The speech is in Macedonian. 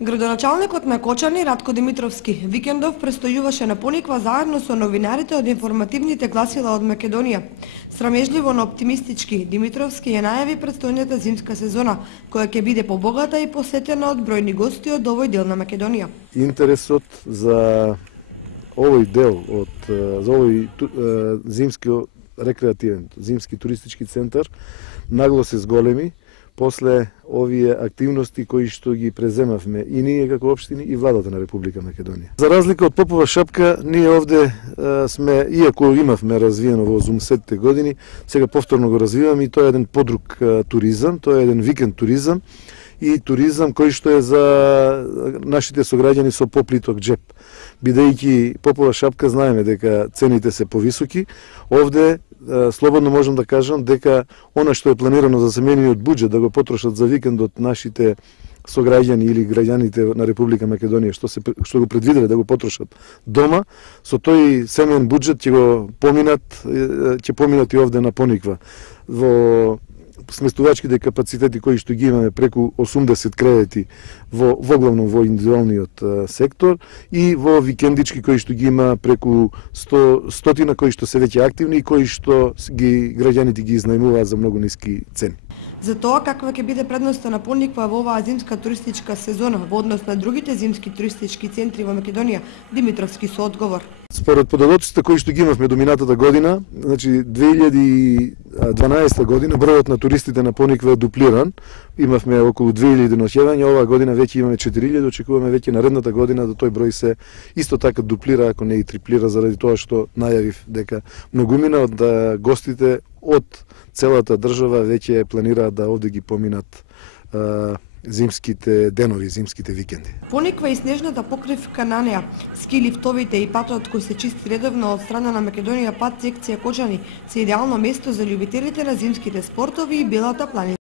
Градоначалникот на Кочани Ратко Димитровски викендов престојуваше на Пониква заедно со новинарите од информативните гласила од Македонија. Срамежливо, но оптимистички, Димитровски ја најави престојната зимска сезона, која ќе биде побогата и посетена од бројни гости од овој дел на Македонија. Интересот за овој дел за овој зимски рекреативен, зимски туристички центар нагло се зголеми после овие активности кои што ги преземавме и ние како општини и владата на Република Македонија. За разлика од Попова шапка, ние овде сме, иако имавме развиено во 80-те години, сега повторно го развиваме и тоа е еден подруг туризам, тоа е еден викенд туризам и туризам кој што е за нашите сограѓани со поплиток джеп. Бидејќи Попова шапка знаеме дека цените се повисоки, овде слободно можам да кажам дека она што е планирано за семејниот буџет да го потрошат за викендот нашите сограѓани или граѓаните на Република Македонија што го предвиделе да го потрошат дома, со тој семеен буџет ќе поминат и овде на Пониква. Во сместувачките капацитети кои што ги имаме преку 80 кревети воглавно во индивидуалниот сектор и во викендички кои што ги има преку 100 кои што се веќе активни и кои што граѓаните ги изнајмуваат за многу ниски цени. За тоа каква ќе биде предноста на Пониква во оваа зимска туристичка сезона во однос на другите зимски туристички центри во Македонија, Димитровски со одговор. Според подалоците кои што ги имавме до минатата година, значи 2012 година бројот на туристите на Пониква е дуплиран. Имавме околу 2000 ноќевања, оваа година веќе имаме 4000, очекуваме веќе наредната година да тој број се исто така дуплира, ако не и триплира, заради тоа што најавив дека многумина од гостите од целата држава веќе планираат да овде ги поминат зимските денови, зимските викенди. Пониква и снежната покривка на неа, ски лифтовите и патот кој се чисти редовно од страна на Македонија пат секција Кочани се идеално место за љубителите на зимските спортови и белата планина.